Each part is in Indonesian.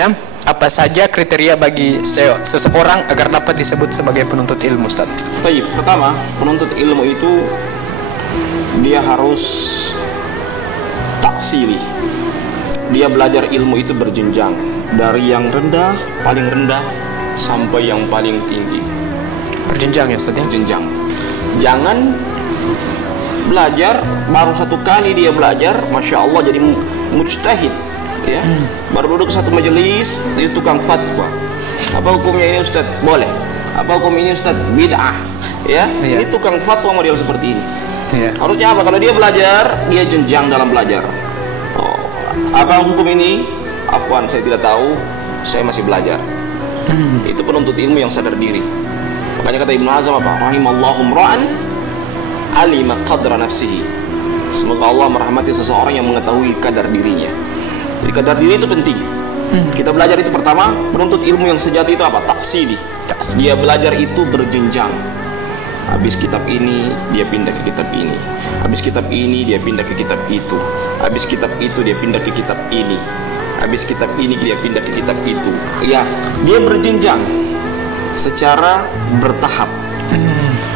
bertanya, apa saja kriteria bagi seseorang agar dapat disebut sebagai penuntut ilmu, Ustaz? Baik, pertama, penuntut ilmu itu dia harus taksiri. Dia belajar ilmu itu berjenjang, dari yang rendah, paling rendah, sampai yang paling tinggi. Berjenjang ya, Ustaz ya? Jenjang. Jangan belajar baru satu kali dia belajar, masya Allah jadi mujtahid, ya. Baru duduk satu majelis, dia tukang fatwa. Apa hukumnya ini Ustaz? Boleh. Apa hukum ini Ustaz? Bid'ah. Ya. Iya. Ini tukang fatwa model seperti ini. Iya. Harusnya apa? Kalau dia belajar, dia jenjang dalam belajar. Oh, apa hukum ini? Afwan, saya tidak tahu. Saya masih belajar. Itu penuntut ilmu yang sadar diri. Makanya kata Ibnu Hazm apa? Rahimallahu mra'an alima qadra nafsihi. Semoga Allah merahmati seseorang yang mengetahui kadar dirinya. Jadi kadar diri itu penting. Kita belajar itu pertama, penuntut ilmu yang sejati itu apa? Taksidi. Dia belajar itu berjenjang. Habis kitab ini, dia pindah ke kitab ini. Habis kitab ini, dia pindah ke kitab itu. Habis kitab itu, dia pindah ke kitab ini. Habis kitab ini, dia pindah ke kitab itu. Ya, dia berjenjang secara bertahap.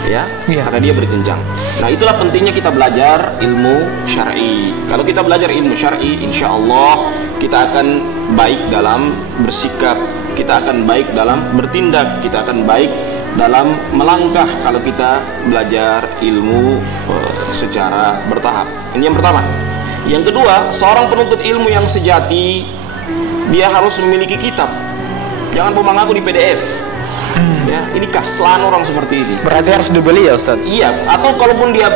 Ya, karena dia berjenjang. Nah, itulah pentingnya kita belajar ilmu syar'i. Kalau kita belajar ilmu syar'i, insya Allah kita akan baik dalam bersikap, kita akan baik dalam bertindak, kita akan baik dalam melangkah kalau kita belajar ilmu secara bertahap. Ini yang pertama. Yang kedua, seorang penuntut ilmu yang sejati, dia harus memiliki kitab. Jangan mengaku di PDF. Ya, ini kaslan orang seperti ini. Berarti harus dibeli ya, Ustaz? Iya, atau kalaupun dia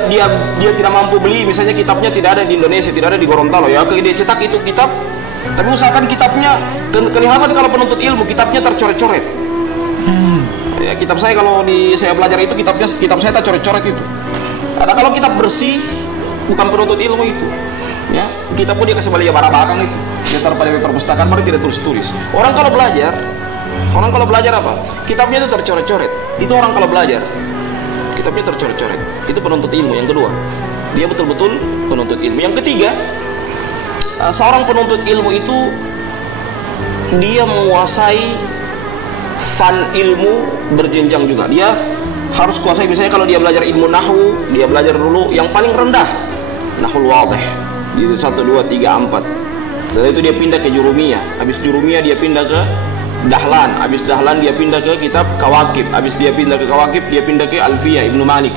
tidak mampu beli, misalnya kitabnya tidak ada di Indonesia, tidak ada di Gorontalo, ya dia cetak itu kitab, tapi usahakan kitabnya, kelihatan kalau penuntut ilmu kitabnya tercoret-coret. Ya, kitab saya kalau saya belajar itu kitab saya tercoret-coret itu. Ada kalau kitab bersih, bukan penuntut ilmu itu. Ya, kitab pun dia kasih balik barang-barang itu. Dia taruh pada perpustakaan, baru tidak tulis-tulis. Orang kalau belajar apa? Kitabnya itu tercoret-coret. Itu orang kalau belajar, kitabnya tercoret-coret. Itu penuntut ilmu yang kedua. Dia betul-betul penuntut ilmu. Yang ketiga, seorang penuntut ilmu itu dia menguasai fan ilmu berjenjang juga. Dia harus kuasai, misalnya kalau dia belajar ilmu nahwu, dia belajar dulu yang paling rendah, nahwul wadih. Jadi 1 2 3 4. Setelah itu dia pindah ke jurumiyah. Habis jurumiyah dia pindah ke Dahlan, habis Dahlan dia pindah ke kitab Kawakib, habis dia pindah ke Kawakib dia pindah ke Alfiyah Ibnu Malik.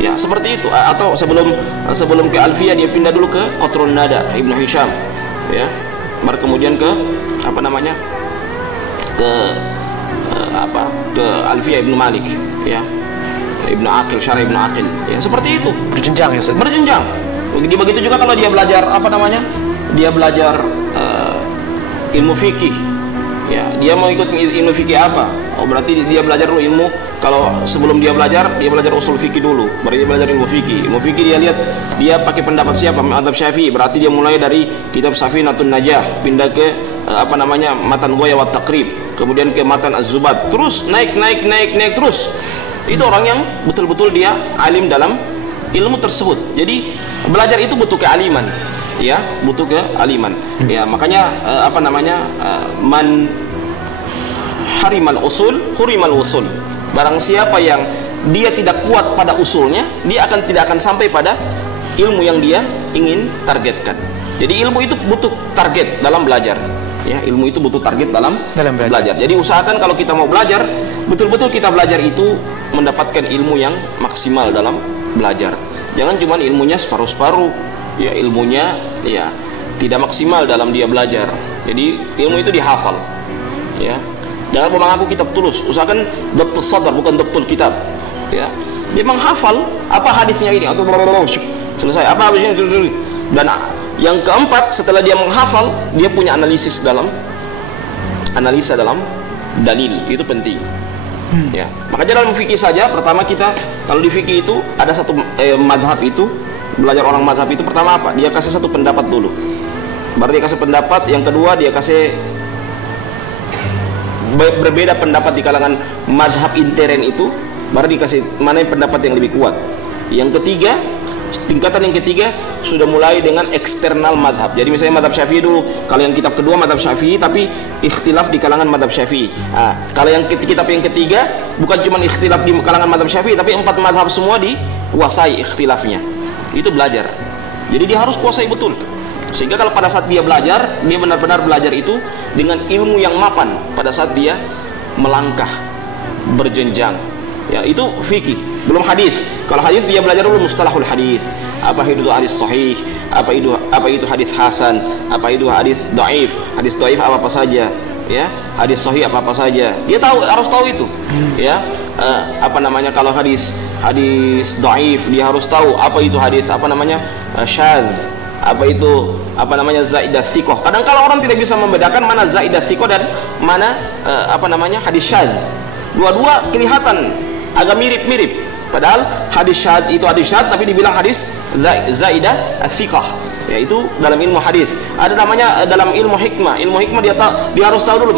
Ya, seperti itu. Atau sebelum ke Alfiyah dia pindah dulu ke Qatrun Nada Ibnu Hisham. Ya. Baru kemudian ke ke Alfiyah Ibnu Malik, ya. Ibnu Aqil, Syarah Ibnu Aqil. Ya, seperti itu. Berjenjang ya, Ustaz? Berjenjang. Begitu juga kalau dia belajar Dia belajar ilmu fikih. Ya, dia mau ikut ilmu fikih apa? Oh, berarti dia belajar dulu ilmu. Kalau sebelum dia belajar usul fikih dulu. Baru dia belajar ilmu fikih. Ilmu fikih dia lihat dia pakai pendapat siapa? Mazhab Syafi'i. Berarti dia mulai dari kitab Safinatun Najah, pindah ke Matan Ghaya wa Taqrib, kemudian ke Matan Az-Zubad. Terus naik terus. Itu orang yang betul-betul dia alim dalam ilmu tersebut. Jadi belajar itu butuh kealiman. Ya, butuh kealiman. Ya, makanya man harimal usul hurimal usul. Barang siapa yang dia tidak kuat pada usulnya, dia tidak akan sampai pada ilmu yang dia ingin targetkan. Jadi ilmu itu butuh target dalam belajar. Ya, ilmu itu butuh target dalam belajar. Jadi usahakan kalau kita mau belajar, betul-betul kita belajar itu mendapatkan ilmu yang maksimal dalam belajar. Jangan cuma ilmunya separuh-separuh. Ya, ilmunya ya tidak maksimal dalam dia belajar. Jadi ilmu itu dihafal. Ya. Jangan mengaku kitab tulus. Usahakan dhabtus sadr, bukan dhabtul kitab. Ya. Dia menghafal apa hadisnya ini atau selesai. Apa hadisnya? Dan yang keempat, setelah dia menghafal, dia punya analisa dalam dalil. Itu penting. Ya. Makanya dalam fikih saja, pertama kita kalau di fikih itu ada satu mazhab itu, belajar orang mazhab itu pertama apa? Dia kasih satu pendapat dulu. Baru dia kasih pendapat, yang kedua dia kasih berbeda pendapat di kalangan mazhab intern itu, baru dikasih mana yang pendapat yang lebih kuat. Yang ketiga, tingkatan yang ketiga sudah mulai dengan eksternal madhab. Jadi misalnya madhab Syafi'i dulu, kalau yang kitab kedua madhab Syafi'i tapi ikhtilaf di kalangan madhab Syafi'i. Kalau yang kitab yang ketiga bukan cuma ikhtilaf di kalangan madhab Syafi'i, tapi 4 madhab semua dikuasai ikhtilafnya. Itu belajar. Jadi dia harus kuasai betul. Sehingga kalau pada saat dia belajar, dia benar-benar belajar itu dengan ilmu yang mapan pada saat dia melangkah berjenjang. Ya, itu fikih, belum hadis. Kalau hadis dia belajar dulu mustalahul hadis. Apa itu hadis sahih, apa itu hadis hasan, apa itu hadis dhaif. Hadis dhaif apa saja, ya. Hadis sahih apa saja. Dia harus tahu itu. Ya. Kalau hadis dhaif dia harus tahu apa itu hadis syadz. Apa itu zaidah thiqah. Kadang kalau orang tidak bisa membedakan mana zaidah thiqah dan mana hadis syadz. Dua-dua kelihatan agak mirip-mirip. Padahal hadis syadz itu hadis syadz tapi dibilang hadis zaidah thiqah. Ya, itu dalam ilmu hadis. Ada namanya dalam ilmu hikmah. Ilmu hikmah dia harus tahu dulu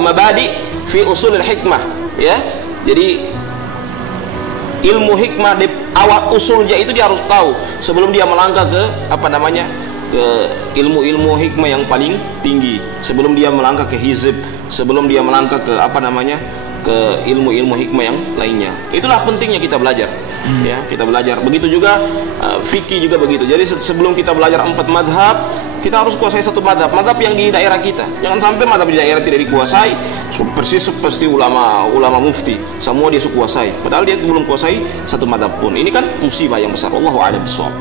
mabadi fi usulil hikmah, ya. Jadi ilmu hikmah di awal usulnya itu dia harus tahu sebelum dia melangkah ke ke ilmu-ilmu hikmah yang paling tinggi, sebelum dia melangkah ke hizib, sebelum dia melangkah ke ke ilmu-ilmu hikmah yang lainnya. Itulah pentingnya kita belajar. Ya, kita belajar. Begitu juga fikih juga begitu. Jadi sebelum kita belajar 4 madhab, kita harus kuasai satu madhab yang di daerah kita. Jangan sampai madhab di daerah tidak dikuasai, pasti ulama mufti semua dia kuasai. Padahal dia belum kuasai satu madhab pun. Ini kan musibah yang besar. Wallahu a'lam bishawab.